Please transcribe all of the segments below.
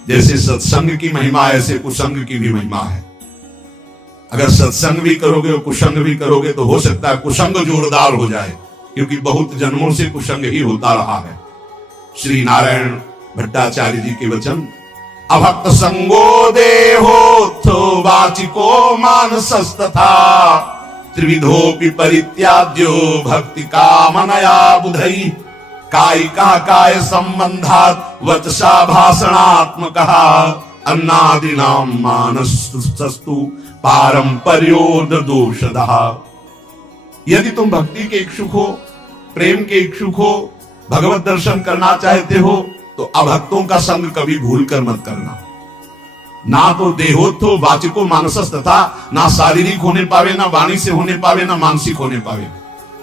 जैसे सत्संग की महिमा ऐसे कुसंग की भी महिमा है। अगर सत्संग भी करोगे और कुसंग भी करोगे तो हो सकता है कुसंग जोरदार हो जाए, क्योंकि बहुत जन्मों से कुसंग ही होता रहा है। श्री नारायण भट्टाचार्य जी के वचन, अभक्त संगो देहोत्थो वाचिको मानसस्तथा त्रिविधोपि परित्याज्यो भक्ति कामनया बुधई कायिका काय संबंधात वचसा भाषणात्मकः अन्नादिनाम मानसस्तु पारंपर्योद दोषदः। यदि तुम भक्ति के इच्छुक हो, प्रेम के इच्छुक हो, भगवत दर्शन करना चाहते हो तो अभक्तों का संग कभी भूल कर मत करना। ना तो देहोत्थो वाचिको मानसस तथा ना शारीरिक होने पावे, ना वाणी से होने पावे, ना मानसिक होने पावे।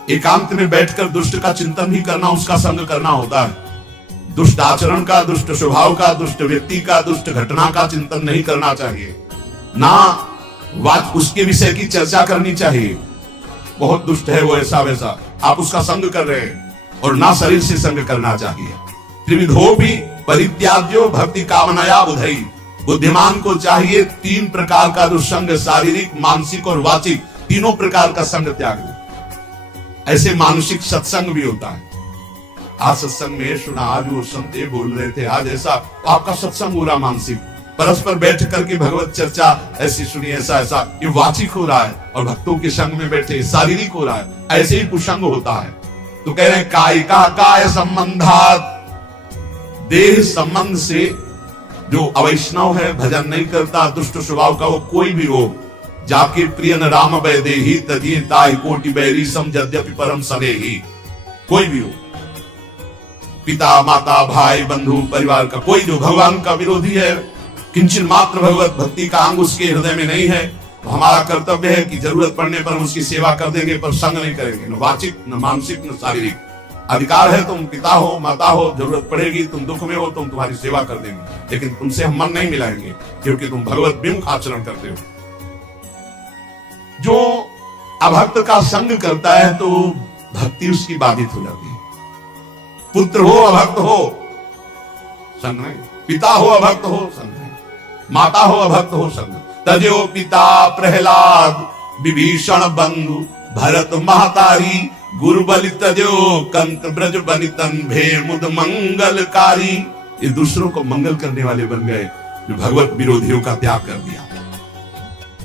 एकांत में बैठकर दुष्ट का चिंतन ही करना, उसका संग करना होता है। दुष्ट आचरण का, दुष्ट स्वभाव का, दुष्ट व्यक्ति का, दुष्ट घटना का चिंतन नहीं करना चाहिए। ना उसके विषय की चर्चा करनी चाहिए, बहुत दुष्ट है वो, ऐसा वैसा आप उसका संग कर रहे हैं। और ना शरीर से संग करना चाहिए। त्रिविधो भी परित्याज्यो भक्ति कामनाया बुधई। बुद्धिमान को चाहिए तीन प्रकार का जो संग, शारीरिक, मानसिक और वाचिक, तीनों प्रकार का संग त्याग दे। ऐसे मानसिक सत्संग भी होता है। आज सत्संग में सुना, आज वो संत बोल रहे थे, आज ऐसा, आपका सत्संग हो रहा मानसिक, परस्पर बैठ करके भगवत चर्चा ऐसी सुनी, ऐसा ऐसा, ये वाचिक हो रहा है। और भक्तों के संग में बैठे शारीरिक हो रहा है। ऐसे ही कुसंग होता है। तो कह रहे हैं कायिका काय संबंधात, देह संबंध से जो अवैष्णव है, भजन नहीं करता, दुष्ट स्वभाव का वो कोई भी हो, जाके प्रिय न राम वैदेही तदिये ताहि कोटि बैरी सम यद्यपि परम सनेही, कोई भी हो, पिता माता भाई बंधु परिवार का कोई जो भगवान का विरोधी है, किंचन मात्र भगवत भक्ति का अंग उसके हृदय में नहीं है, तो हमारा कर्तव्य है कि जरूरत पड़ने पर हम उसकी सेवा कर देंगे, पर संग नहीं करेंगे, न वाचिक, न मानसिक, न शारीरिक। अधिकार है, तुम पिता हो, माता हो, जरूरत पड़ेगी, तुम दुख में हो, तुम तुम्हारी सेवा कर देंगे, लेकिन तुमसे हम मन नहीं मिलाएंगे, क्योंकि तुम भगवत विमुख आचरण करते हो। जो अभक्त का संग करता है तो भक्ति उसकी बाधित हो जाती है। पुत्र हो अभक्त हो संग नहीं, पिता हो अभक्त हो संग नहीं, माता हो अभक्त हो संग। तजो पिता प्रहलाद विभीषण बंधु भरत महतारी गुरु बलि तजो कंत ब्रज बनितन भे मुद मंगलकारी। ये दूसरों को मंगल करने वाले बन गए, जो भगवत विरोधियों का त्याग कर दिया।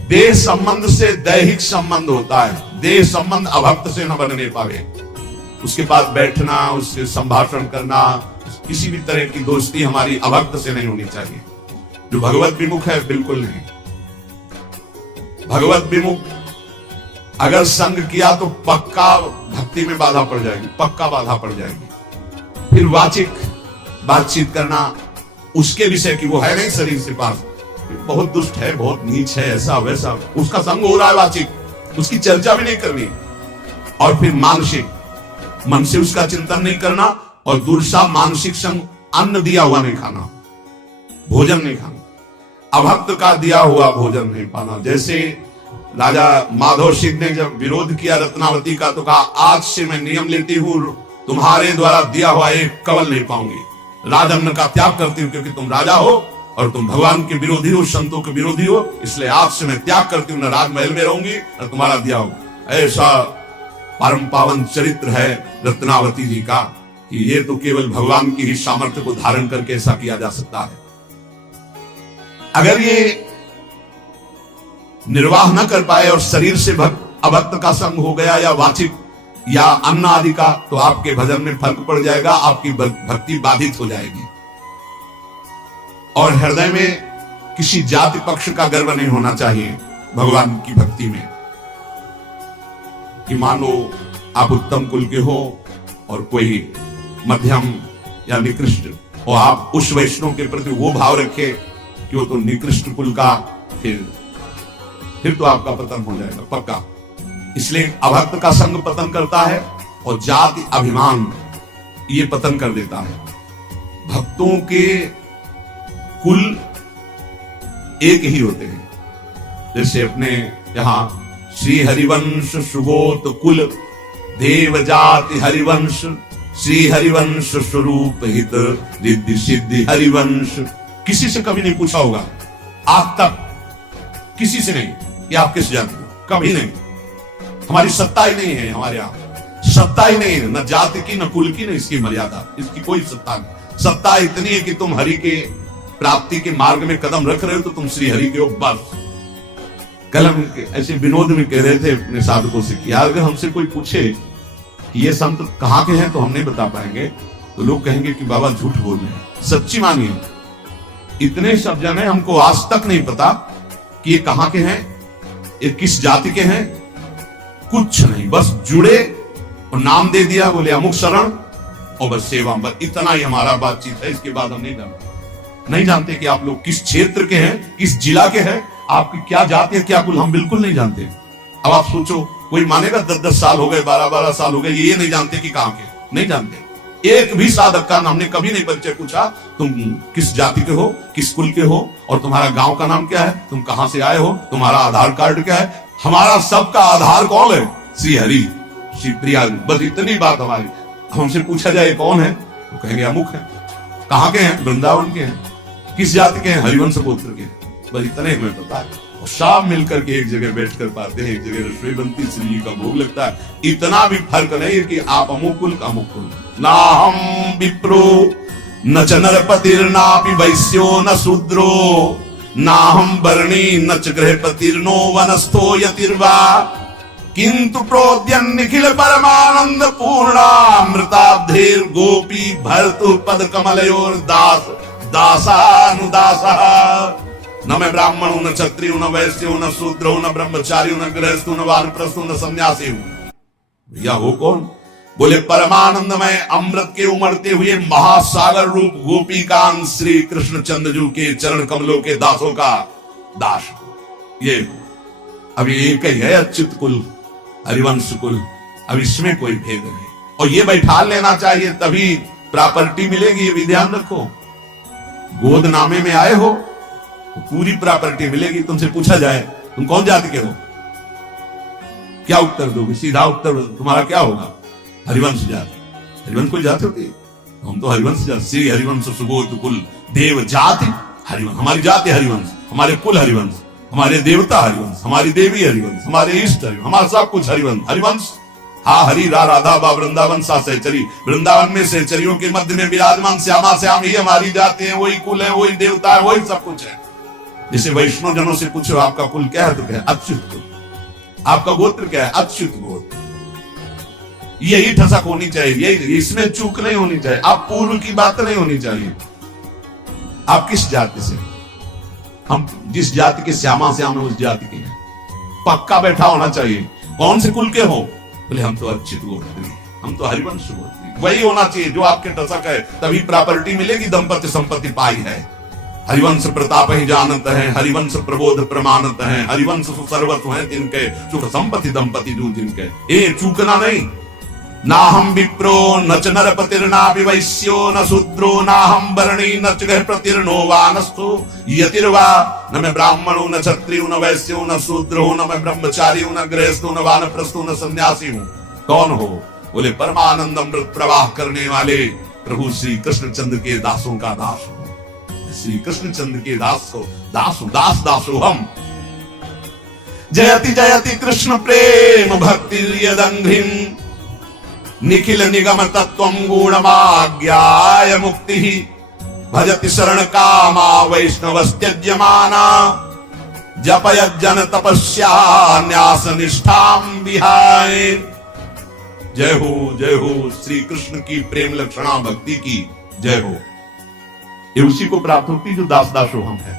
देह संबंध से दैहिक संबंध होता है। देह संबंध अभक्त से न बनने पावे, उसके पास बैठना, उससे संभाषण करना, किसी भी तरह की दोस्ती हमारी अभक्त से नहीं होनी चाहिए। जो भगवत विमुख है बिल्कुल नहीं। भगवत विमुख अगर संग किया तो पक्का भक्ति में बाधा पड़ जाएगी, पक्का बाधा पड़ जाएगी। फिर वाचिक बातचीत करना, उसके विषय की, वो है नहीं शरीर से पास, बहुत दुष्ट है, बहुत नीच है, ऐसा वैसा, उसका संग हो रहा है वाचिक, उसकी चर्चा भी नहीं करनी। और फिर मानसिक, मन से उसका चिंतन नहीं करना। और दूसरा मानसिक संग, अन्न दिया हुआ नहीं खाना, भोजन नहीं खाना, अभक्त का दिया हुआ भोजन नहीं पाना। जैसे राजा माधव सिंह ने जब विरोध किया रत्नावती का, तो कहा आज से मैं नियम लेती हूं, तुम्हारे द्वारा दिया हुआ एक कवल नहीं पाऊंगी, राजअन्न का त्याग करती हूं, क्योंकि तुम राजा हो और तुम भगवान के विरोधी हो, संतों के विरोधी हो, इसलिए आज से मैं त्याग करती हूं, न राजमहल में रहूंगी और तुम्हारा दिया हो। ऐसा परम पावन चरित्र है रत्नावती जी का, कि ये तो केवल भगवान की ही सामर्थ्य को धारण करके ऐसा किया जा सकता है। अगर ये निर्वाह न कर पाए और शरीर से अभक्त का संग हो गया, या वाचिक या अन्न आदि का, तो आपके भजन में फर्क पड़ जाएगा, आपकी भक्ति बाधित हो जाएगी। और हृदय में किसी जाति पक्ष का गर्व नहीं होना चाहिए भगवान की भक्ति में, कि मानो आप उत्तम कुल के हो और कोई मध्यम या निकृष्ट, और आप उस वैष्णव के प्रति वो भाव रखे कि वो तो निकृष्ट कुल का, फिर तो आपका पतन हो जाएगा पक्का। इसलिए अभक्त का संग पतन करता है, और जाति अभिमान ये पतन कर देता है। भक्तों के कुल एक ही होते हैं। जैसे अपने यहां श्री हरिवंश सुगोत कुल देव जाति हरिवंश, श्री हरिवंश स्वरूप हित रिद्धि सिद्धि हरिवंश। किसी से कभी नहीं पूछा होगा आज तक, किसी से नहीं कि आप किस जाति हो, कभी नहीं। हमारी सत्ता ही नहीं है, हमारे यहां सत्ता ही नहीं है, न जाति की, न कुल की, न इसकी मर्यादा, इसकी कोई सत्ता नहीं। सत्ता इतनी है कि तुम हरि के प्राप्ति के मार्ग में कदम रख रहे हो तो तुम श्री हरि के हो, बस। कल हम ऐसे विनोद में कह रहे थे अपने साधकों से कि यार अगर हमसे कोई पूछे कि ये संत कहाँ के हैं तो हम नहीं बता पाएंगे, तो लोग कहेंगे कि बाबा झूठ बोल रहे हैं। सच्ची मानिए, इतने सब जन है, हमको आज तक नहीं पता कि ये कहाँ के हैं, ये किस जाति के हैं, कुछ नहीं। बस जुड़े और नाम दे दिया, बोले अमुक शरण, और बस सेवा, बस इतना ही हमारा बातचीत है। इसके बाद हम नहीं जानते कि आप लोग किस क्षेत्र के हैं, किस जिला के हैं, आपकी क्या जाति है, क्या कुल, हम बिल्कुल नहीं जानते। अब आप सोचो, कोई मानेगा 10-10 साल हो गए, 12-12 साल हो गए, ये नहीं जानते कि कहां के, नहीं जानते। एक भी साधक का हमने कभी नहीं परिचय पूछा, तुम किस जाति के हो, किस कुल के हो, और तुम्हारा गांव का नाम क्या है, तुम कहां से आए हो, तुम्हारा आधार कार्ड क्या है। हमारा सबका आधार कौन है, श्री हरि, श्री प्रिया, बस इतनी बात हमारी। हमसे पूछा जाए कौन है तो कहेंगे अमुक है। कहां के हैं, वृंदावन के हैं। किस जाति के हैं, हरिवंश गोत्र के, बस इतने हमें पता है। और सब मिलकर के एक जगह बैठ कर पाते हैं, एक जगह रसोई बनती, श्री जी का भोग लगता है। इतना भी फर्क नहीं है कि आप अमुक कुल का अमुक कुल। ना हम विप्रो न च नरपतिर्नापि वैश्यो न शूद्रो, ना हम वर्णी न च गृहपतिर्नो वनस्थो यतिर्वा, किंतु प्रोद्यन निखिल परमानंद पूर्णामृताब्धेर गोपी भर्तु पद कमलयोर दास दासानुदासा। न मैं ब्राह्मण हूं, न क्षत्रिय हूं, न वैश्य हूं, न शूद्र हूं, न ब्रह्मचारी हूं, न गृहस्थ हूं, न वानप्रस्थ हूं, न सन्यासी हूं। भैया हो कौन, बोले परमानंदमय अमृत के उमड़ते हुए महासागर रूप गोपीकांत श्री कृष्ण चंद्रजू के चरण कमलों के दासों का दास। ये अभी एक ही है अच्युत कुल, हरिवंश कुल, अब इसमें कोई भेद नहीं। और ये बैठा लेना चाहिए, तभी प्रॉपर्टी मिलेगी, ये भी ध्यान रखो। गोद नामे में आए हो तो पूरी प्रॉपर्टी मिलेगी। तुमसे पूछा जाए तुम कौन जाति के हो, क्या उत्तर दोगे, सीधा उत्तर तुम्हारा क्या होगा, हरिवंश जाति। हरिवंश कोई जाति होती है, हम तो हरिवंश जाति, श्री हरिवंश सुबोध कुल देव जाति हरिवंश, हमारी जाति हरिवंश, हमारे कुल हरिवंश, हमारे देवता हरिवंश, हमारी देवी हरिवंश, हमारे इष्ट हरिवंश, हमारा सब कुछ हरिवंश। हरिवंश हा हरि रा राधा बा वृंदावन सा सहचरी, वृंदावन में सहचरियों के मध्य में विराजमान श्यामा श्याम ही हमारी जाति है, वही कुल है, वही देवता है, वही सब कुछ है। जैसे वैष्णव जनों से पूछो आपका कुल क्या है तो क्या है, अच्युत कुल। आपका गोत्र क्या है, अच्युत गोत्र। यही ठसक होनी चाहिए, यही, इसमें चूक नहीं होनी चाहिए। आप पूर्व की बात नहीं होनी चाहिए। आप किस जाति से, हम जिस जाति के श्यामा श्याम है उस जाति के हैं, पक्का बैठा होना चाहिए। कौन से कुल के हो, बोले हम तो अच्युत गोत्री, हम तो हरिवंश गोत्री। वही होना चाहिए जो आपके टसक है, तभी प्रॉपर्टी मिलेगी, दंपति संपत्ति पाई है। हरिवंश प्रताप ही जानत है, हरिवंश प्रबोध प्रमाणत है, हरिवंश सर्वस्व है जिनके, सुख संपत्ति दंपति जो जिनके। ये चूकना नहीं। ना हम विप्रो न च नरपतिर्नापि वैश्यो न शूद्रो, ना हम वर्णी न च गृहपतिर्नो वानस्थो यतिर्वा। न मैं ब्राह्मण हूं, न क्षत्रिय हूं, न वैश्य हूं, न शूद्र हूं, न मैं ब्रह्मचारी हूं, न गृहस्थ हूं, न वानप्रस्थ हूं, न सन्यासी हूं। कौन हो, बोले परमानंद अमृत प्रवाह करने वाले प्रभु श्री कृष्णचंद्र के दासों का दास हो। श्री कृष्णचंद्र के दास हो, दास दासो हम। जयति जयति कृष्ण प्रेम भक्ति यदंघ्रिम, निखिल निगम तत्वं गुणमाज्ञाय मुक्ति, भजति शरण कामा वैष्णवस्त्यज्यमाना, जपयज्जन तपस्या न्यास निष्ठाम विहाय। जय हो श्री कृष्ण की प्रेम लक्षणा भक्ति की जय हो। ये उसी को प्राप्त होती जो दास दासो हम है।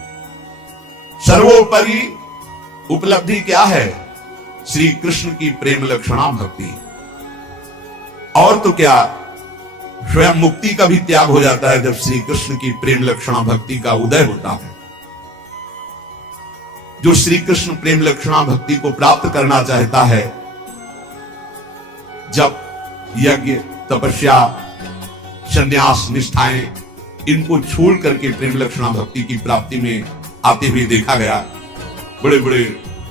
सर्वोपरि उपलब्धि क्या है, श्री कृष्ण की प्रेम लक्षणा भक्ति। और तो क्या, स्वयं मुक्ति का भी त्याग हो जाता है जब श्री कृष्ण की प्रेम लक्षणा भक्ति का उदय होता है। जो श्री कृष्ण प्रेम लक्षणा भक्ति को प्राप्त करना चाहता है, जब यज्ञ तपस्या संन्यास निष्ठाएं इनको छोड़ करके प्रेम लक्षणा भक्ति की प्राप्ति में आते हुए देखा गया, बड़े बड़े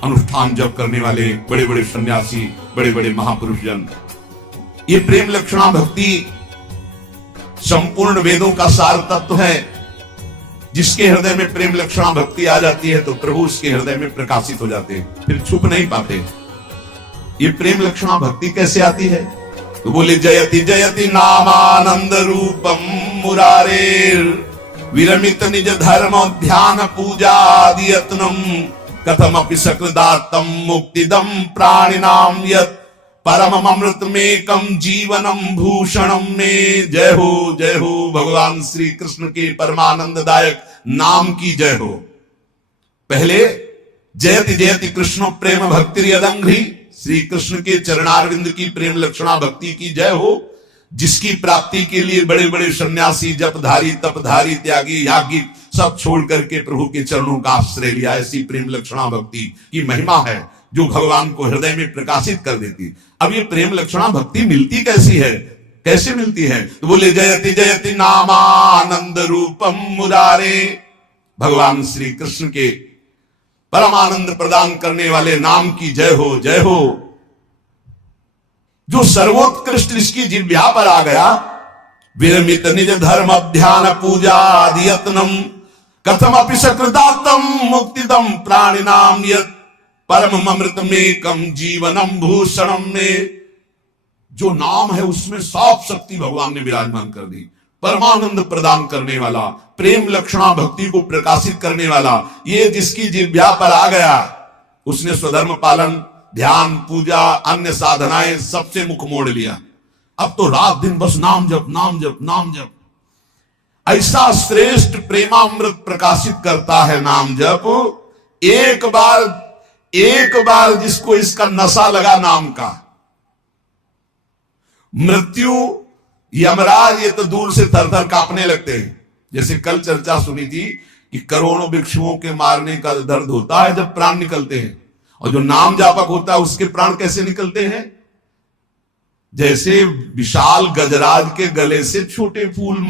अनुष्ठान जप करने वाले बड़े बड़े सन्यासी, बड़े बड़े महापुरुष जन, ये प्रेम लक्षणा भक्ति संपूर्ण वेदों का सार तत्व है। जिसके हृदय में प्रेम लक्षणा भक्ति आ जाती है तो प्रभु उसके हृदय में प्रकाशित हो जाते हैं, फिर छुप नहीं पाते। ये प्रेम लक्षणा भक्ति कैसे आती है? तो बोले जयति जयति नामानंद रूपम मुरारेर विरमित निज धर्म ध्यान पूजा आदि यत्नम कथमपि सकृदातम मुक्तिदम प्राणिनाम यत् परम अमृतमेकम जीवनम भूषणम में। जय हो भगवान श्री कृष्ण के परमानंददायक नाम की जय हो। पहले जयति जयति कृष्ण प्रेम भक्ति यदंघ्रि, श्री कृष्ण के चरणारविंद की प्रेम लक्षणा भक्ति की जय हो, जिसकी प्राप्ति के लिए बड़े बड़े सन्यासी जपधारी तपधारी त्यागी याज्ञिक सब छोड़ करके प्रभु के चरणों का आश्रय लिया। ऐसी प्रेम लक्षणा भक्ति की महिमा है जो भगवान को हृदय में प्रकाशित कर देती। अब ये प्रेम लक्षणा भक्ति मिलती कैसी है, कैसे मिलती है? तो बोले जयति जयति नामानंद रूपम मुरारे, भगवान श्री कृष्ण के परमानंद प्रदान करने वाले नाम की जय हो, जय हो। जो सर्वोत्कृष्ट इसकी जिह्वा पर आ गया, विरमित निज धर्म ध्यान पूजा आदि यत्नम कथमपि सकृदातम मुक्तिदम प्राणिनाम यत् परम अमृतमेकम जीवनम भूषणम में। जो नाम है उसमें साफ शक्ति भगवान ने विराजमान कर दी, परमानंद प्रदान करने वाला, प्रेम लक्षणा भक्ति को प्रकाशित करने वाला। ये जिसकी जिह्वा पर आ गया उसने स्वधर्म पालन ध्यान पूजा अन्य साधनाएं सबसे मुख मोड़ लिया। अब तो रात दिन बस नाम जप नाम जप नाम जप। ऐसा श्रेष्ठ प्रेमामृत प्रकाशित करता है नाम जप। एक बार जिसको इसका नशा लगा नाम का, मृत्यु यमराज ये तो दूर से थर थर कांपने लगते हैं। जैसे कल चर्चा सुनी थी कि करोड़ों भिक्षुओं के मारने का दर्द होता है जब प्राण निकलते हैं, और जो नाम जापक होता है उसके प्राण कैसे निकलते हैं? जैसे विशाल गजराज के गले से छोटे फूल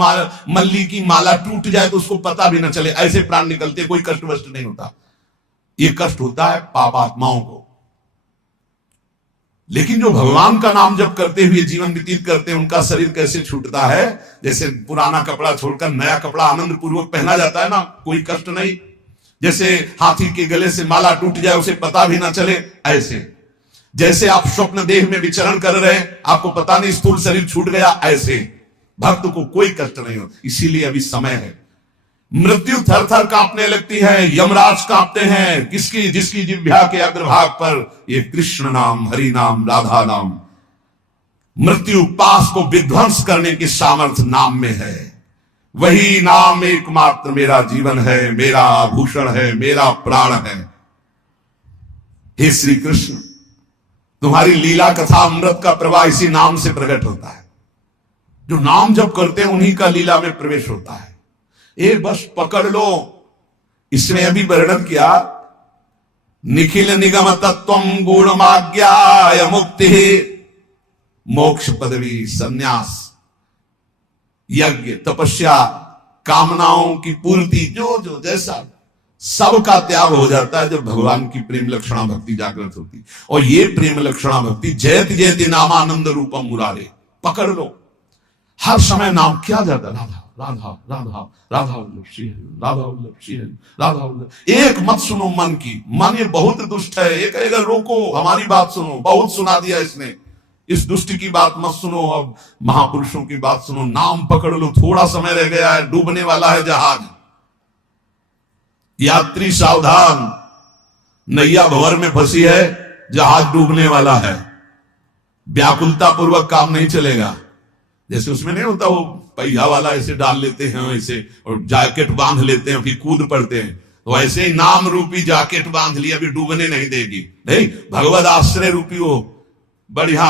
मल्ली की माला टूट जाए तो उसको पता भी न चले, ऐसे प्राण निकलते, कोई कष्ट वष्ट नहीं होता। ये कष्ट होता है पापात्माओं को। लेकिन जो भगवान का नाम जप करते हुए जीवन व्यतीत करते हैं उनका शरीर कैसे छूटता है? जैसे पुराना कपड़ा छोड़कर नया कपड़ा आनंद पूर्वक पहना जाता है ना, कोई कष्ट नहीं। जैसे हाथी के गले से माला टूट जाए उसे पता भी ना चले, ऐसे। जैसे आप स्वप्न देह में विचरण कर रहे हैं, आपको पता नहीं स्थूल शरीर छूट गया, ऐसे भक्त को कोई कष्ट नहीं हो। इसीलिए अभी समय है। मृत्यु थर थर कांपने लगती है, यमराज कांपते हैं। किसकी? जिसकी जिह्वा के अग्रभाग पर ये कृष्ण नाम, हरि नाम, राधा नाम। मृत्यु पास को विध्वंस करने की सामर्थ्य नाम में है। वही नाम एकमात्र मेरा जीवन है, मेरा आभूषण है, मेरा प्राण है। हे श्री कृष्ण, तुम्हारी लीला कथा अमृत का प्रवाह इसी नाम से प्रकट होता है। जो नाम जप करते हैं उन्हीं का लीला में प्रवेश होता है। ये बस पकड़ लो। इसमें अभी वर्णन किया, निखिल निगम तत्वम गुणमाज्ञा मुक्ति मोक्ष पदवी संन्यास यज्ञ तपस्या कामनाओं की पूर्ति, जो जैसा सबका त्याग हो जाता है जब भगवान की प्रेम लक्षणा भक्ति जागृत होती। और ये प्रेम लक्षणा भक्ति जयति जयति नामानंद रूपम मुरारे, पकड़ लो। हर समय नाम किया जाता, राधा राधा राधा राधा वल्लभ श्री हरि, राधा वल्लभ श्री हरि, राधा वल्लभ। एक मत सुनो मन की, मन ये बहुत दुष्ट है। ये कहेगा रोको, हमारी बात सुनो, बहुत सुना दिया इसने, इस दुष्ट की बात मत सुनो, अब महापुरुषों की बात सुनो। नाम पकड़ लो, थोड़ा समय रह गया है, डूबने वाला है जहाज। यात्री सावधान, नैया भंवर में फंसी है, जहाज डूबने वाला है। व्याकुलता पूर्वक काम नहीं चलेगा। जैसे उसमें नहीं होता वो पहिया वाला ऐसे डाल लेते हैं ऐसे, और जैकेट बांध लेते हैं, फिर कूद पड़ते हैं, तो ऐसे ही नाम रूपी जैकेट बांध लिया, अभी डूबने नहीं देगी। नहीं, भगवत आश्रय रूपी वो बढ़िया।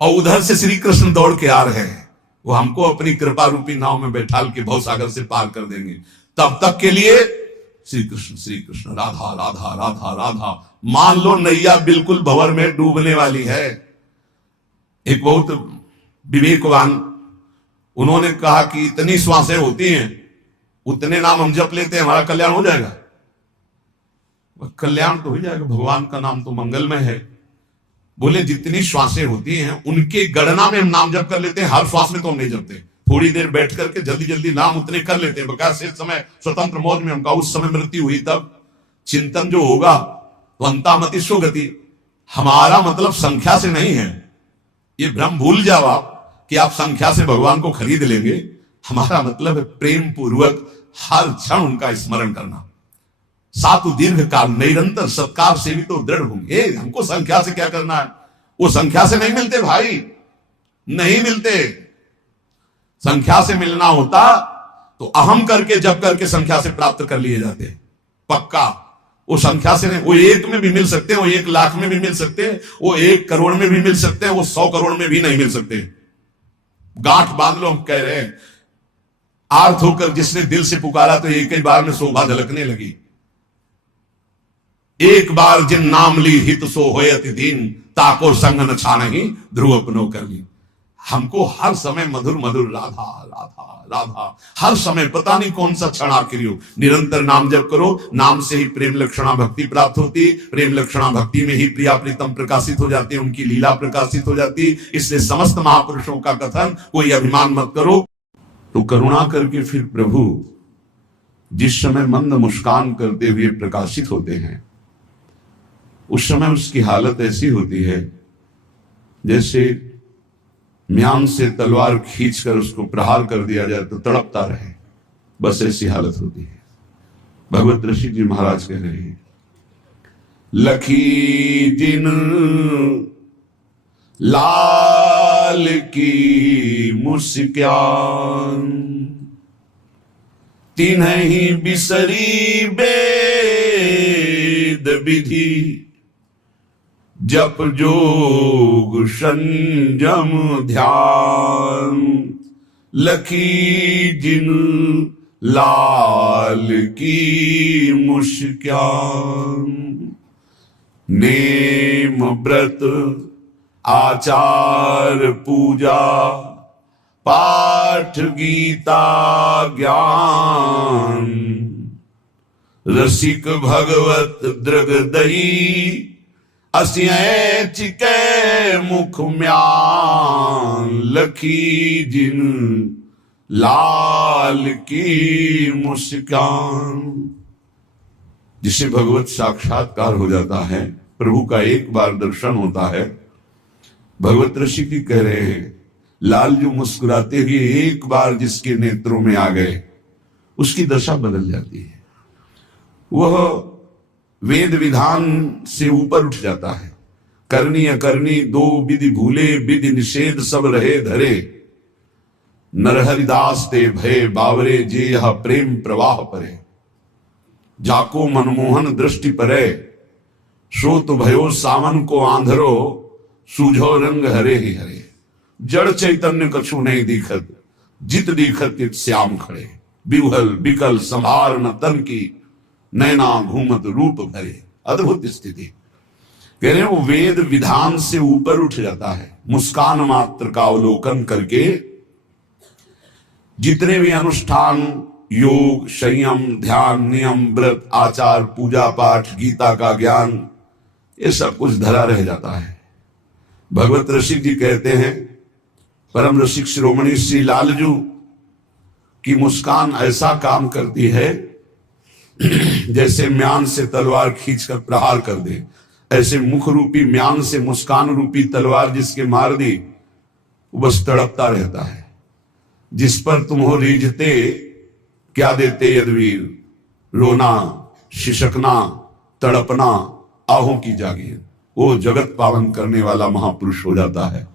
और उधर से श्री कृष्ण दौड़ के आ रहे हैं, वो हमको अपनी कृपा रूपी नाव में बैठाल के भवसागर से पार कर देंगे। तब तक के लिए श्री कृष्ण राधा राधा राधा राधा। मान लो नैया बिल्कुल भंवर में डूबने वाली है। एक बहुत विवेकवान, उन्होंने कहा कि इतनी श्वासें होती हैं, उतने नाम हम जप लेते हैं, हमारा कल्याण हो जाएगा। कल्याण तो हो जाएगा, भगवान का नाम तो मंगलमय है। बोले जितनी श्वासें होती हैं उनके गणना में हम नाम जप कर लेते हैं, हर श्वास में तो हम नहीं जपते। थोड़ी देर बैठ करके जल्दी जल्दी नाम उतने कर लेते हैं, बकाया शेष समय स्वतंत्र मौज में उनका। उस समय मृत्यु हुई तब चिंतन जो होगा तो अंतामति गति। हमारा मतलब संख्या से नहीं है, ये भ्रम भूल जाओ आप कि आप संख्या से भगवान को खरीद लेंगे। हमारा मतलब है प्रेम पूर्वक हर क्षण उनका स्मरण करना, सातु दीर्घ काल निरंतर सत्कार से भी तो दृढ़ होंगे। हमको संख्या से क्या करना है, वो संख्या से नहीं मिलते भाई, नहीं मिलते। संख्या से मिलना होता तो अहम करके जब करके संख्या से प्राप्त कर लिए जाते, पक्का। वो संख्या से नहीं, वो एक में भी मिल सकते हैं, वो 1 लाख में भी मिल सकते हैं, वो 1 करोड़ में भी मिल सकते हैं, वो 100 करोड़ में भी नहीं मिल सकते। गांठ बांध लो, हम कह रहे हैं। आर्थ होकर जिसने दिल से पुकारा तो एक ही बार में शोभा झलकने लगी। एक बार जिन नाम ली हित सो होयत दीन, ताको संग न छानहि ध्रुव अपनो कर ली। हमको हर समय मधुर मधुर राधा राधा राधा, हर समय पता नहीं कौन सा क्षण आखिरी हो, निरंतर नाम जप करो। नाम से ही प्रेम लक्षणा भक्ति प्राप्त होती, प्रेम लक्षणा भक्ति में ही प्रिया प्रीतम प्रकाशित हो जाती है, उनकी लीला प्रकाशित हो जाती। इसलिए समस्त महापुरुषों का कथन, कोई अभिमान मत करो। तो करुणा करके फिर प्रभु जिस समय मंद मुस्कान करते हुए प्रकाशित होते हैं, उस समय उसकी हालत ऐसी होती है जैसे म्यान से तलवार खींचकर उसको प्रहार कर दिया जाए तो तड़पता रहे, बस ऐसी हालत होती है। भगवत ऋषि जी महाराज कह रहे हैं, लखी जिन लाल की मुस्कान, तिन्हि बिसरी वेद विधि, जप जोग संयम ध्यान, लखी जिन लाल की मुस्कान। नेम व्रत आचार पूजा, पाठ गीता ज्ञान, रसिक भगवत दृगदयी, असियच के मुख म्यान, लखी जिन लाल की मुस्कान। जिसे भगवत साक्षात्कार हो जाता है, प्रभु का एक बार दर्शन होता है। भगवत ऋषि जी कह रहे हैं, लाल जो मुस्कुराते हुए एक बार जिसके नेत्रों में आ गए, उसकी दशा बदल जाती है। वह वेद विधान से ऊपर उठ जाता है। करनी अकरनी दो विधि भूले, विधि निषेध सब रहे धरे, नरहरिदास ते भय बावरे, जे यह प्रेम प्रवाह परे, जाको मनमोहन दृष्टि परे, श्रोत भयो सावन को आंधरो, सूझो रंग हरे ही हरे, जड़ चैतन्य कछु नहीं दिखत, जित दिखत तित श्याम खड़े, बिवहल बिकल संभार न तन की, नैना घूमत रूप भरे। अद्भुत स्थिति। कह रहे वो वेद विधान से ऊपर उठ जाता है। मुस्कान मात्र का अवलोकन करके जितने भी अनुष्ठान, योग, संयम, ध्यान, नियम, व्रत, आचार, पूजा पाठ, गीता का ज्ञान, ये सब कुछ धरा रह जाता है। भगवत रसिक जी कहते हैं, परम रसिक शिरोमणि श्री लालजू की मुस्कान ऐसा काम करती है जैसे म्यान से तलवार खींचकर प्रहार कर दे। ऐसे मुख रूपी म्यान से मुस्कान रूपी तलवार जिसके मार दी, वो बस तड़पता रहता है। जिस पर तुम हो रीझते, क्या देते यदवीर, रोना, शिशकना, तड़पना, आहों की जागीर। वो जगत पावन करने वाला महापुरुष हो जाता है।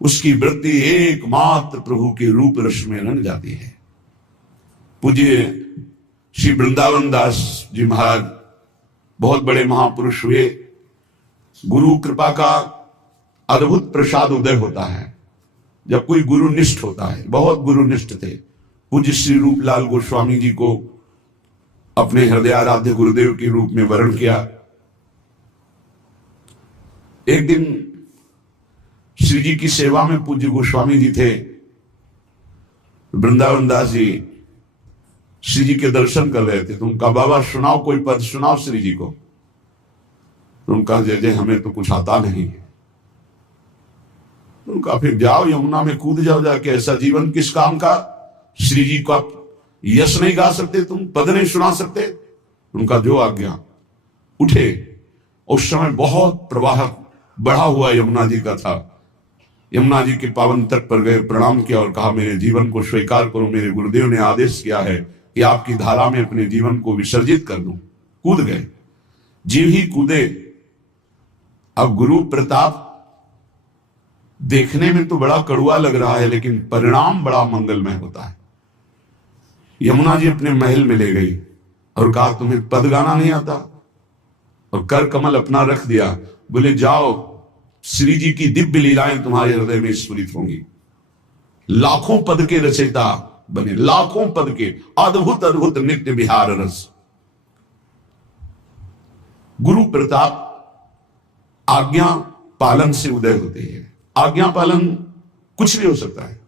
उसकी वृत्ति एकमात्र प्रभु के रूप रस में रंग जाती है। पूज्य श्री वृंदावन दास जी महाराज बहुत बड़े महापुरुष हुए। गुरु कृपा का अद्भुत प्रसाद उदय होता है जब कोई गुरुनिष्ठ होता है। बहुत गुरुनिष्ठ थे। पूज्य श्री रूपलाल गोस्वामी जी को अपने हृदयाराध्य गुरुदेव के रूप में वर्ण किया। एक दिन श्री जी की सेवा में पूज्य गोस्वामी जी थे। वृंदावन दास जी श्री जी के दर्शन कर रहे थे। तो उनका, बाबा सुनाओ, कोई पद सुनाओ श्री जी को। तो उनका, जय जय, हमें तो कुछ आता नहीं है। उनका फिर जाओ यमुना में कूद जाओ जाके, ऐसा जीवन किस काम का? श्री जी का यश नहीं गा सकते तुम, पद नहीं सुना सकते? उनका जो आज्ञा, उठे। उस समय बहुत प्रवाह बढ़ा हुआ यमुना जी का था। यमुना जी के पावन तट पर गए, प्रणाम किया और कहा मेरे जीवन को स्वीकार करो, मेरे गुरुदेव ने आदेश किया है कि आपकी धारा में अपने जीवन को विसर्जित कर दूं। कूद गए, जीव ही कूदे। अब गुरु प्रताप देखने में तो बड़ा कड़वा लग रहा है, लेकिन परिणाम बड़ा मंगलमय होता है। यमुना जी अपने महल में ले गई और कहा तुम्हें पद गाना नहीं आता? और कर कमल अपना रख दिया, बोले जाओ श्री जी की दिव्य लीलाएं तुम्हारे हृदय में स्फुरित होंगी। लाखों पद के रचयिता बने, लाखों पद के, अद्भुत अद्भुत नित्य विहार रस। गुरु प्रताप आज्ञा पालन से उदय होते हैं। आज्ञा पालन कुछ भी हो सकता है।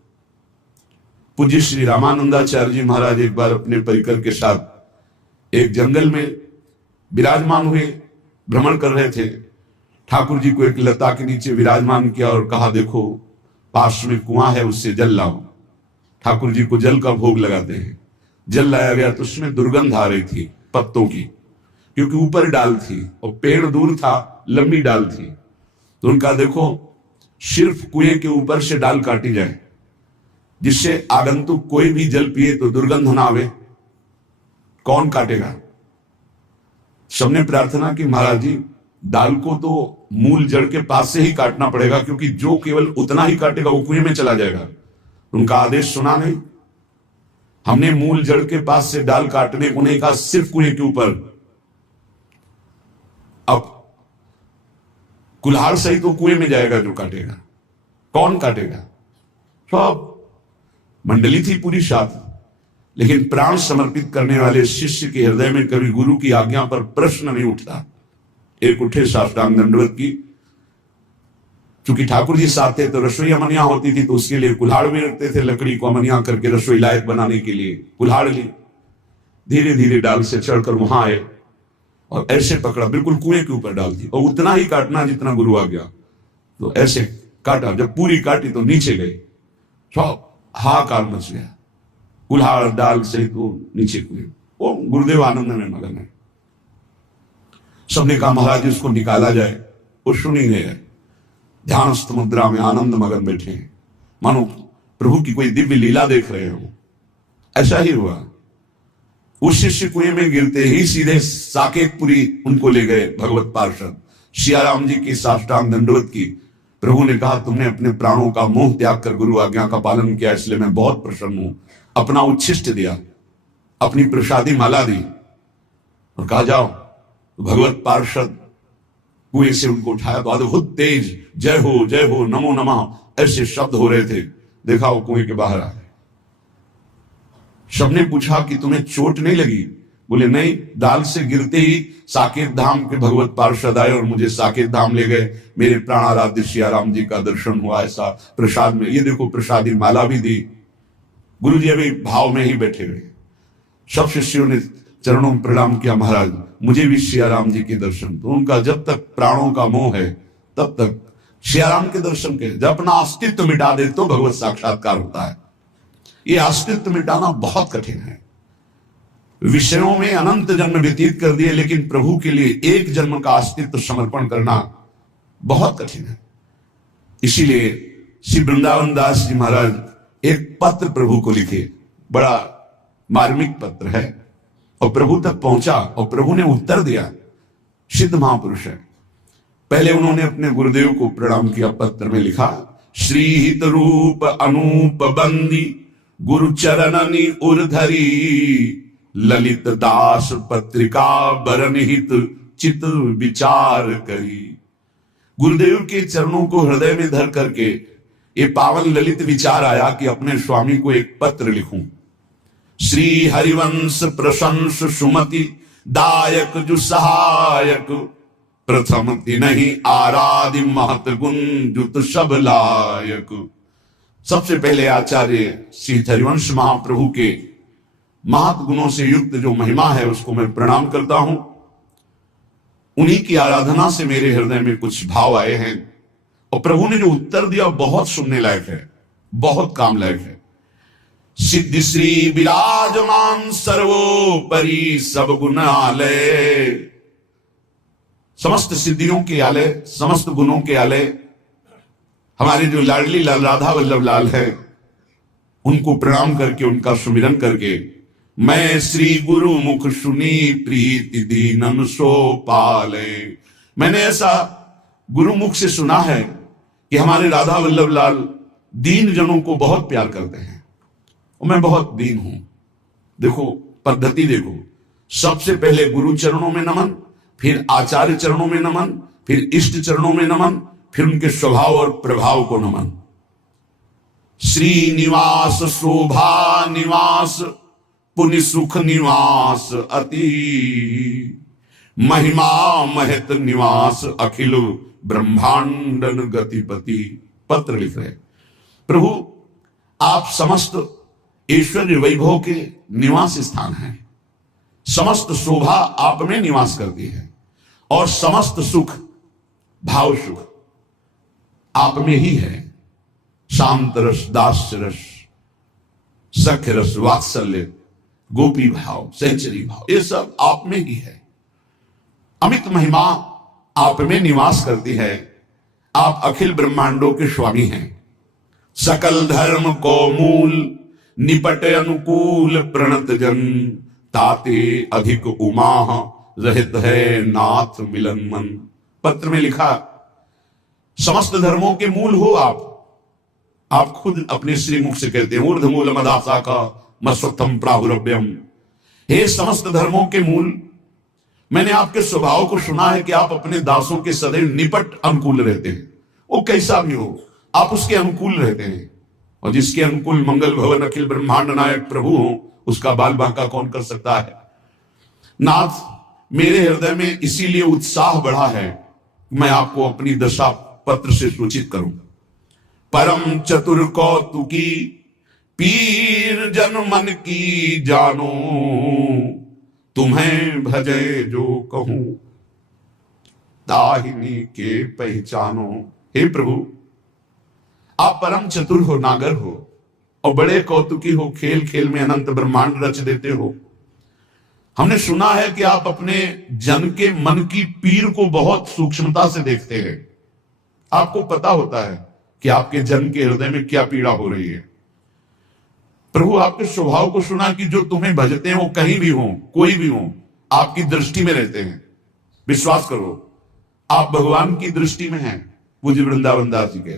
पूज्य श्री रामानंदाचार्य जी महाराज एक बार अपने परिकर के साथ एक जंगल में विराजमान हुए, भ्रमण कर रहे थे। ठाकुर जी को एक लता के नीचे विराजमान किया और कहा देखो पास में कुआं है, उससे जल लाओ। ठाकुर जी को जल का भोग लगाते हैं। जल लाया गया तो उसमें दुर्गंध आ रही थी पत्तों की, क्योंकि ऊपर डाल थी और पेड़ दूर था, लंबी डाल थी। तो उनका देखो सिर्फ कुएं के ऊपर से डाल काटी जाए, जिससे आगंतुक कोई भी जल पिए तो दुर्गंध ना आवे। कौन काटेगा? सबने प्रार्थना की महाराज जी डाल को तो मूल जड़ के पास से ही काटना पड़ेगा, क्योंकि जो केवल उतना ही काटेगा वो कुएं में चला जाएगा। उनका आदेश सुना नहीं। हमने मूल जड़ के पास से डाल काटने को नहीं कहा, सिर्फ कुएं के ऊपर। अब कुल्हाड़ सही तो कुएं में जाएगा जो काटेगा। कौन काटेगा? सब मंडली थी पूरी साथ, लेकिन प्राण समर्पित करने वाले शिष्य के हृदय में कभी गुरु की आज्ञा पर प्रश्न नहीं उठता। एक उठे साष्टांग दंडवत की। चूंकि ठाकुर जी साथ थे तो रसोई अमनिया होती थी, तो उसके लिए कुल्हाड़ भी रखते थे, लकड़ी को अमनिया करके रसोई लायक बनाने के लिए कुल्हाड़ ली। धीरे धीरे डाल से चढ़कर वहां आए और ऐसे पकड़ा, बिल्कुल कुएं के ऊपर डाल दी, और उतना ही काटना जितना गुरु आ गया। तो ऐसे काटा, जब पूरी काटी तो नीचे गई, सब हाहाकार मच गया। कुल्हाड़ डाल से तो नीचे कुएं। वो गुरुदेव आनंद में मगन है। सबने कहा महाराज इसको निकाला जाए। वो सुनी नहीं है, ध्यानस्थ मुद्रा में आनंद मगन बैठे हैं, मानो प्रभु की कोई दिव्य लीला देख रहे हो। ऐसा ही हुआ। उस शिष्य कुएं में गिरते ही सीधे साकेतपुरी उनको ले गए भगवत पार्षद। सियाराम जी की साष्टांग दंडवत की। प्रभु ने कहा तुमने अपने प्राणों का मोह त्याग कर गुरु आज्ञा का पालन किया, इसलिए मैं बहुत प्रसन्न हूं। अपना उच्छिष्ट दिया, अपनी प्रसादी माला दी और कहा जाओ। तो भगवत पार्षद कुएं से उनको उठाया तो अद्भुत तेज जय हो नमो नमः ऐसे शब्द हो रहे थे। देखा वो कुएं के बाहर आए। सबने पूछा कि तुम्हें चोट नहीं लगी? बोले नहीं, डाल से गिरते ही साकेत धाम के भगवत पार्षद आए और मुझे साकेत धाम ले गए। मेरे प्राणाराध्य सियाराम जी का दर्शन हुआ। ऐसा प्रसाद में, ये देखो प्रसादी माला भी दी। गुरु जी अभी भाव में ही बैठे हुए। सब शिष्यों ने चरणों में प्रणाम किया, महाराज मुझे भी सियाराम जी के दर्शन। तो उनका जब तक प्राणों का मोह है तब तक सियाराम के दर्शन के, जब अपना अस्तित्व मिटा दे तो भगवत साक्षात्कार होता है। ये अस्तित्व मिटाना बहुत कठिन है। विषयों में अनंत जन्म व्यतीत कर दिए, लेकिन प्रभु के लिए एक जन्म का अस्तित्व समर्पण करना बहुत कठिन है। इसीलिए श्री वृंदावन दास जी महाराज एक पत्र प्रभु को लिखे, बड़ा मार्मिक पत्र है, और प्रभु तक पहुंचा और प्रभु ने उत्तर दिया। सिद्ध महापुरुष है। पहले उन्होंने अपने गुरुदेव को प्रणाम किया। पत्र में लिखा, श्रीहित रूप अनूप बंदी गुरु चरणनि उर्धरी ललित दास पत्रिका बरनिहित चित विचार करी। गुरुदेव के चरणों को हृदय में धर करके ये पावन ललित विचार आया कि अपने स्वामी को एक पत्र लिखूं। श्री हरिवंश प्रशंस सुमति दायक जो सहायक प्रथम नहीं आराधि महत गुण जुत सब लायक। सबसे पहले आचार्य श्री हरिवंश महाप्रभु के महत गुणों से युक्त जो महिमा है उसको मैं प्रणाम करता हूं। उन्हीं की आराधना से मेरे हृदय में कुछ भाव आए हैं और प्रभु ने जो उत्तर दिया बहुत सुनने लायक है, बहुत काम लायक है। सिद्धि श्री विराजमान सर्वोपरि सब गुण आलय, समस्त सिद्धियों के आलय, समस्त गुणों के आलय हमारे जो लाडली लाल राधा वल्लभ लाल है, उनको प्रणाम करके, उनका सुमिरन करके, मैं श्री गुरु मुख सुनी प्रीति दीनम सो पाले। मैंने ऐसा गुरु मुख से सुना है कि हमारे राधा वल्लभ लाल दीन जनों को बहुत प्यार करते हैं, और मैं बहुत दीन हूं। देखो पद्धति, देखो, सबसे पहले गुरु चरणों में नमन, फिर आचार्य चरणों में नमन, फिर इष्ट चरणों में नमन, फिर उनके स्वभाव और प्रभाव को नमन। श्रीनिवास शोभा निवास पुण्य सुख निवास अति महिमा महत निवास अखिल ब्रह्मांडन गतिपति। पत्र लिख रहे प्रभु, आप समस्त ऐश्वर्य वैभव के निवास स्थान हैं, समस्त शोभा आप में निवास करती है, और समस्त सुख, भाव सुख आप में ही है। शांत रस, दास्य रस, सख्य रस, वात्सल्य, गोपी भाव, सहचरी भाव, ये सब आप में ही है। अमित महिमा आप में निवास करती है। आप अखिल ब्रह्मांडों के स्वामी हैं। सकल धर्म को मूल निपट अनुकूल प्रणत जन, ताते अधिक उमा रहित है नाथ मिलन मन। पत्र में लिखा, समस्त धर्मों के मूल हो आप खुद अपने श्री मुख से कहते हैं, ऊर्ध्वमूल मदाशाखा मस्वत्थम प्राहुरभ्यम। हे समस्त धर्मों के मूल, मैंने आपके स्वभाव को सुना है कि आप अपने दासों के सदैव निपट अनुकूल रहते हैं। वो कैसा भी हो, आप उसके अनुकूल रहते हैं, और जिसके अनुकूल मंगल भवन अखिल ब्रह्मांड नायक प्रभु हो, उसका बाल बांका कौन कर सकता है। नाथ, मेरे हृदय में इसीलिए उत्साह बढ़ा है, मैं आपको अपनी दशा पत्र से सूचित करूं। परम चतुर कौतुकी पीर जन मन की जानो, तुम्हें भजे जो कहूं दाहिनी के पहचानो। हे प्रभु, आप परम चतुर हो, नागर हो, और बड़े कौतुकी हो, खेल खेल में अनंत ब्रह्मांड रच देते हो। हमने सुना है कि आप अपने जन के मन की पीर को बहुत सूक्ष्मता से देखते हैं। आपको पता होता है कि आपके जन के हृदय में क्या पीड़ा हो रही है। प्रभु, आपके स्वभाव को सुना कि जो तुम्हें भजते हैं वो कहीं भी हो, कोई भी हो, आपकी दृष्टि में रहते हैं। विश्वास करो, आप भगवान की दृष्टि में हैं। पूज्य वृंदावन दास जी के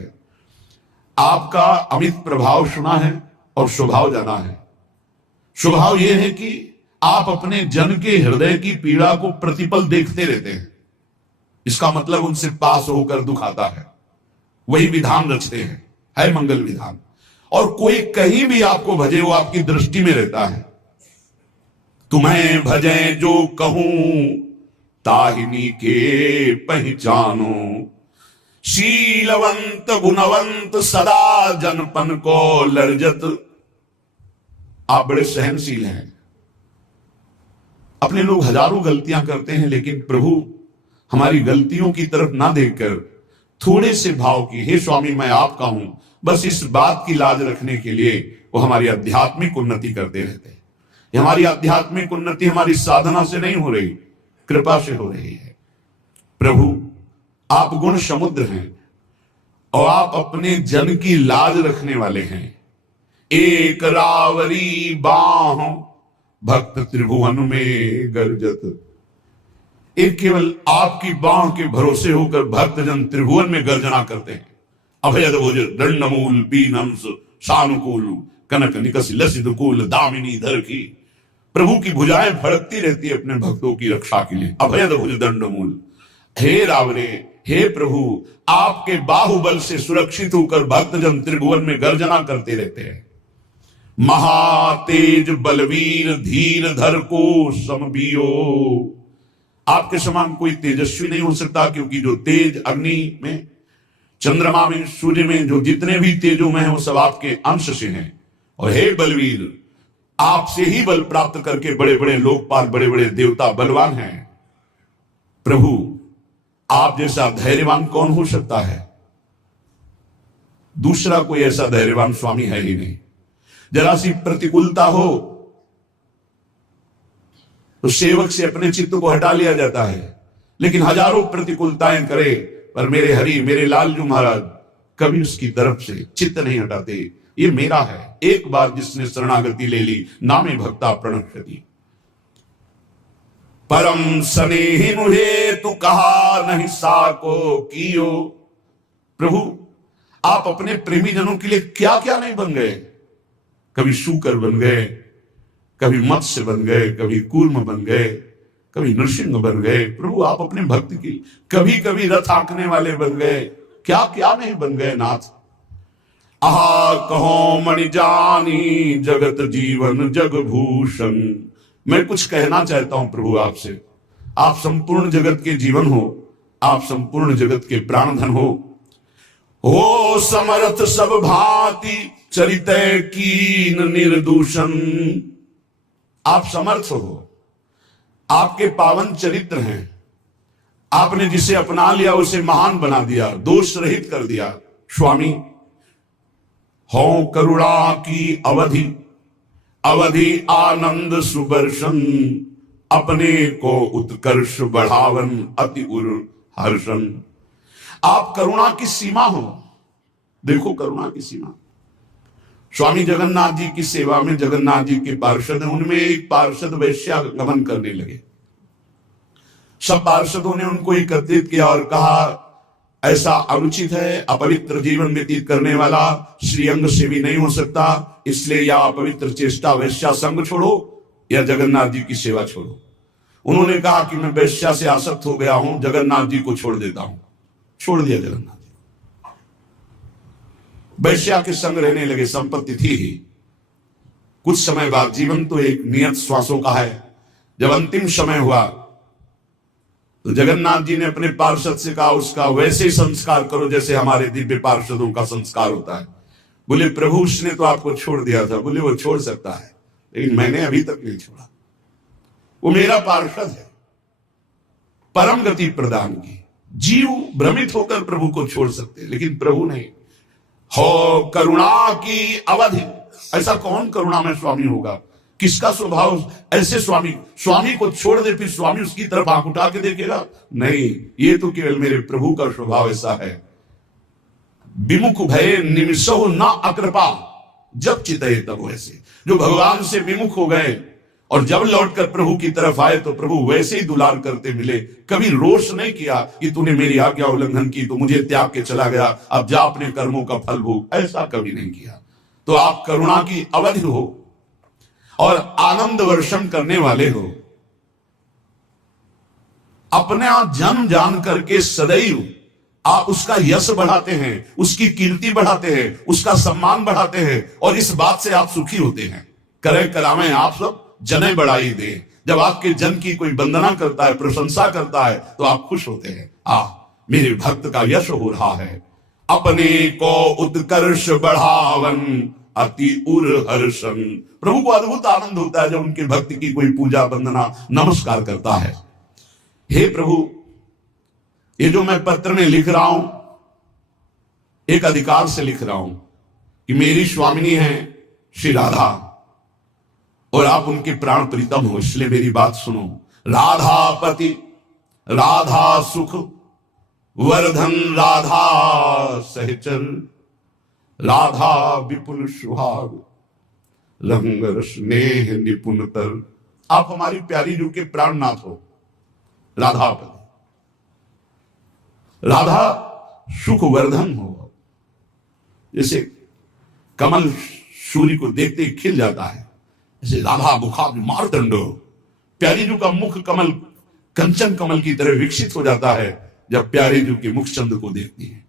आपका अमित प्रभाव सुना है और स्वभाव जाना है। स्वभाव यह है कि आप अपने जन के हृदय की पीड़ा को प्रतिपल देखते रहते हैं। इसका मतलब उनसे पास होकर दुख आता है, वही विधान रचते हैं, है मंगल विधान। और कोई कहीं भी आपको भजे, वो आपकी दृष्टि में रहता है। तुम्हें भजे जो कहूं ताहिनी के पहचानो, शीलवंत गुणवंत सदा जनपन को लर्जत। आप बड़े सहनशील हैं। अपने लोग हजारों गलतियां करते हैं, लेकिन प्रभु हमारी गलतियों की तरफ ना देखकर थोड़े से भाव की, हे स्वामी मैं आपका हूं, बस इस बात की लाज रखने के लिए वो हमारी आध्यात्मिक उन्नति करते रहते हैं। हमारी आध्यात्मिक उन्नति हमारी साधना से नहीं हो रही, कृपा से हो रही है। प्रभु, आप गुण समुद्र हैं, और आप अपने जन की लाज रखने वाले हैं। एक रावरी बाह भक्त त्रिभुवन में गर्जत। एक केवल आपकी बाह के भरोसे होकर भक्तजन त्रिभुवन में गर्जना करते हैं। अभयद भुज दंडमूल बीनंस सानुकूल कनक निकस लसित कूल दामिनी धर की। प्रभु की भुजाएं फड़कती रहती है अपने भक्तों की रक्षा के लिए। अभयद भुज दंडमूल, हे रावरे, हे प्रभु, आपके बाहुबल से सुरक्षित होकर भक्तजन त्रिभुवन में गर्जना करते रहते हैं। महातेज बलवीर धीर धर को समबियो। आपके समान कोई तेजस्वी नहीं हो सकता, क्योंकि जो तेज अग्नि में, चंद्रमा में, सूर्य में जो जितने भी तेजों में है वो सब आपके अंश से हैं। और हे बलवीर, आपसे ही बल प्राप्त करके बड़े बड़े लोकपाल, बड़े बड़े देवता बलवान हैं। प्रभु, आप जैसा धैर्यवान कौन हो सकता है। दूसरा कोई ऐसा धैर्यवान स्वामी है ही नहीं। जरा सी प्रतिकूलता हो तो सेवक से अपने चित्त को हटा लिया जाता है, लेकिन हजारों प्रतिकूलताएं करे पर मेरे हरि, मेरे लालजू महाराज कभी उसकी तरफ से चित्त नहीं हटाते। ये मेरा है। एक बार जिसने शरणागति ले ली, नामे भक्ता प्रणश्यति। परम स्नेहि मुहे तू कहा नहीं साको कियो। प्रभु आप अपने प्रेमी जनों के लिए क्या क्या नहीं बन गए। कभी शूकर बन गए, कभी मत्स्य बन गए, कभी कूर्म बन गए, कभी नृसिंह बन गए। प्रभु आप अपने भक्त की कभी कभी रथ आंकने वाले बन गए, क्या क्या नहीं बन गए नाथ। आहा कहो मणि जानी जगत जीवन जग भूषण। मैं कुछ कहना चाहता हूं प्रभु आपसे। आप संपूर्ण जगत के जीवन हो, आप संपूर्ण जगत के प्राणधन हो समर्थ सब भांति चरित कीन निर्दूषण। आप समर्थ हो, आपके पावन चरित्र हैं। आपने जिसे अपना लिया उसे महान बना दिया, दोष रहित कर दिया। स्वामी हो करुणा की अवधि, अवधि आनंद सुदर्शन। अपने को उत्कर्ष बढ़ावन अति उर हर्षण। आप करुणा की सीमा हो। देखो करुणा की सीमा। स्वामी जगन्नाथ जी की सेवा में जगन्नाथ जी के पार्षद हैं, उनमें एक पार्षद वैश्या गमन करने लगे। सब पार्षदों ने उनको एकत्रित किया और कहा ऐसा अनुचित है, अपवित्र जीवन व्यतीत करने वाला श्रीअंग से भी नहीं हो सकता, इसलिए या अपवित्र चेष्टा वैश्या संग छोड़ो या जगन्नाथ जी की सेवा छोड़ो। उन्होंने कहा कि मैं वैश्या से आसक्त हो गया हूं, जगन्नाथ जी को छोड़ देता हूं। छोड़ दिया जगन्नाथ जी, वैश्या के संग रहने लगे। संपत्ति थी ही। कुछ समय बाद, जीवन तो एक नियत श्वासों का है, जब अंतिम समय हुआ तो जगन्नाथ जी ने अपने पार्षद से कहा उसका वैसे ही संस्कार करो जैसे हमारे दिव्य पार्षदों का संस्कार होता है। बोले प्रभु उसने तो आपको छोड़ दिया था। बोले वो छोड़ सकता है, लेकिन मैंने अभी तक नहीं छोड़ा। वो मेरा पार्षद है। परम गति प्रदान की। जीव भ्रमित होकर प्रभु को छोड़ सकते, लेकिन प्रभु नहीं। हो करुणा की अवधि। ऐसा कौन करुणा में स्वामी होगा? किसका स्वभाव ऐसे स्वामी? स्वामी को छोड़ दे फिर स्वामी उसकी तरफ आंख उठा के देखेगा? नहीं, ये तो केवल मेरे प्रभु का स्वभाव ऐसा है। विमुख भय निमिषो न अकृपा। जब चितये तब वैसे। जो भगवान से विमुख हो गए और जब लौटकर प्रभु की तरफ आए तो प्रभु वैसे ही दुलार करते मिले। कभी रोष नहीं किया कि तूने मेरी आज्ञा उल्लंघन की तो मुझे त्याग के चला गया, अब जा अपने कर्मों का फल भोग। ऐसा कभी नहीं किया। तो आप करुणा की अवधि हो और आनंद वर्षण करने वाले हो। अपने आप जन्म जान करके सदैव आप उसका यश बढ़ाते हैं, उसकी कीर्ति बढ़ाते हैं, उसका सम्मान बढ़ाते हैं और इस बात से आप सुखी होते हैं। करे करावे आप सब जने बढ़ाई दे। जब आपके जन की कोई वंदना करता है, प्रशंसा करता है तो आप खुश होते हैं। मेरे भक्त का यश हो रहा है। अपने को उत्कर्ष बढ़ावन अति उर हर्षण। प्रभु को अद्भुत आनंद होता है जब उनके भक्त की कोई पूजा वंदना नमस्कार करता है। हे प्रभु, ये जो मैं पत्र में लिख रहा हूं एक अधिकार से लिख रहा हूं कि मेरी स्वामिनी है श्री राधा और आप उनके प्राण प्रीतम हो, इसलिए मेरी बात सुनो। राधापति राधा सुख वर्धन राधा सहचर राधा विपुल सुहाग लंगर स्नेह निपुणतर। आप हमारी प्यारी जू के प्राणनाथ हो। राधापति, राधा सुख वर्धन हो। जैसे कमल सूर्य को देखते ही खिल जाता है, जैसे राधा मुखाब मारदंड। प्यारी जू का मुख कमल कंचन कमल की तरह विकसित हो जाता है जब प्यारी जू के मुख चंद्र को देखती है।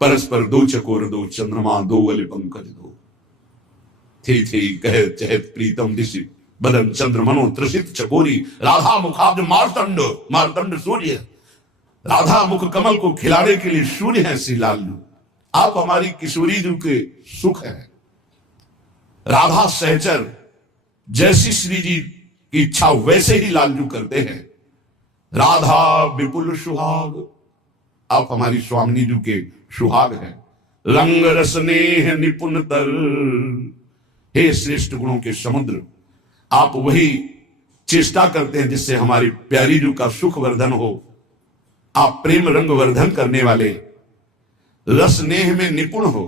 परस्पर दो चकोर दो चंद्रमा दो वले पंकज दो। थी कह चहत प्रीतम दिशि बदन चंद्र मनो त्रसित चकोरी। राधा मुखाब्ज मारतंड, मारतंड सूर्य। राधा मुख कमल को खिलाने के लिए सूर्य है श्री लालजू। आप हमारी किशोरी जू के सुख है। राधा सहचर, जैसी श्री जी की इच्छा वैसे ही लालजू करते हैं। राधा विपुल सुहाग, आप हमारी स्वामिनी जी के सुहाग हैं। रंग रस नेह निपुण तर, हे श्रेष्ठ गुणों के समुद्र, आप वही चेष्टा करते हैं जिससे हमारी प्यारी जी का सुख वर्धन हो। आप प्रेम रंग वर्धन करने वाले, रस नेह में निपुण हो,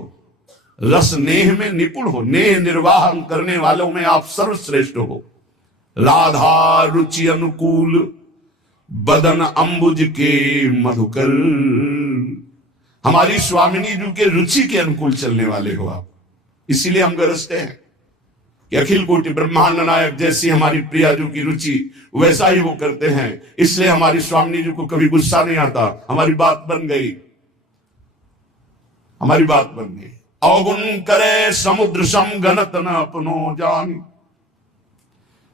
रस नेह में निपुण हो, नेह निर्वाह करने वालों में आप सर्वश्रेष्ठ हो। राधा रुचि अनुकूल, बदन अंबुज के मधुकर, हमारी स्वामिनी जी के रुचि के अनुकूल चलने वाले हो आप। इसीलिए हम गरजते हैं कि अखिल कोटि ब्रह्मांड नायक जैसी हमारी प्रिया जी की रुचि वैसा ही वो करते हैं। इसलिए हमारी स्वामिनी जी को कभी गुस्सा नहीं आता। हमारी बात बन गई, हमारी बात बन गई। अवगुण करे समुद्र सम गनत न अपनो जान,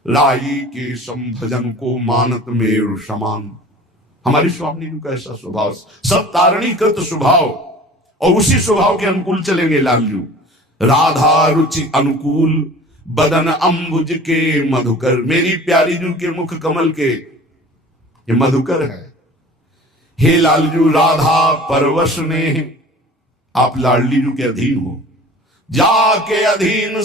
लाई के संभजन को मानत मेरु समान। हमारी स्वामिनी जी का ऐसा स्वभाव, सब तारणीकृत स्वभाव, और उसी स्वभाव के अनुकूल चलेंगे लालजू। राधा रुचि अनुकूल, बदन अंबुज के मधुकर, मेरी प्यारी जू के मुख कमल के ये मधुकर है। हे लालजू राधा परवश ने, आप लाडली जू के अधीन हो, जाके अधीन